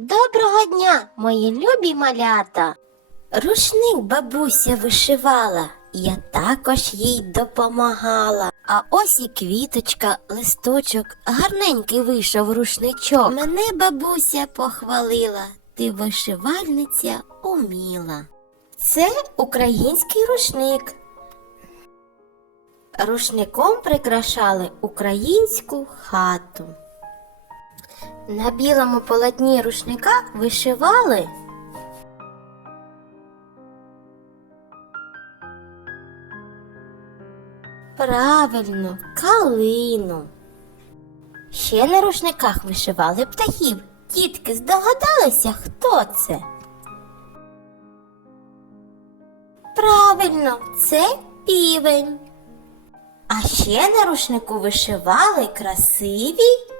Доброго дня, мої любі малята. Рушник бабуся вишивала, я також їй допомагала. А ось і квіточка, листочок, гарненький вийшов рушничок. Мене бабуся похвалила, ти вишивальниця уміла. Це український рушник. Рушником прикрашали українську хату. На білому полотні рушника вишивали правильно калину. Ще на рушниках вишивали птахів. Тітки здогадалися, хто це? Правильно, це півень. А ще на рушнику вишивали красиві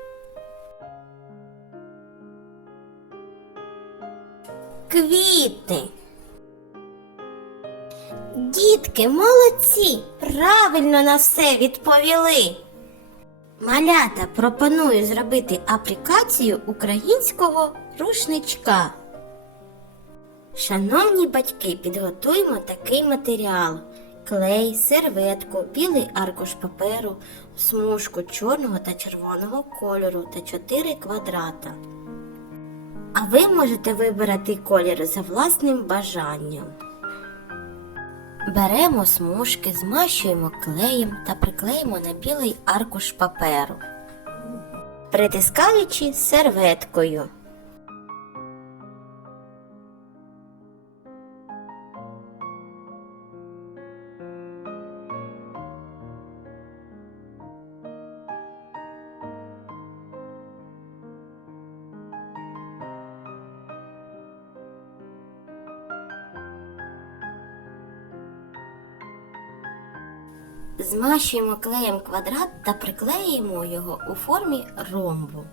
квіти. Дітки, молодці, правильно на все відповіли. Малята пропоную зробити аплікацію українського рушничка. Шановні батьки, підготуємо такий матеріал: клей, серветку, білий аркуш паперу, смужку чорного та червоного кольору та 4 квадрата. А ви можете вибирати колір за власним бажанням. Беремо смужки, змащуємо клеєм та приклеїмо на білий аркуш паперу, притискаючи серветкою. Змащуємо клеєм квадрат та приклеїмо його у формі ромбу.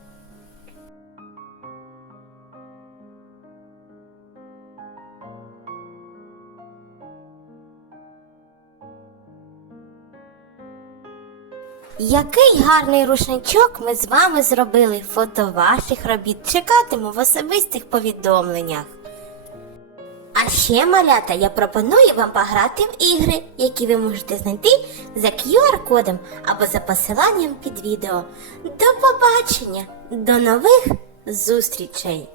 Який гарний рушничок ми з вами зробили. Фото ваших робіт чекатиму в особистих повідомленнях. А ще, малята, я пропоную вам пограти в ігри, які ви можете знайти за QR-кодом або за посиланням під відео. До побачення! До нових зустрічей!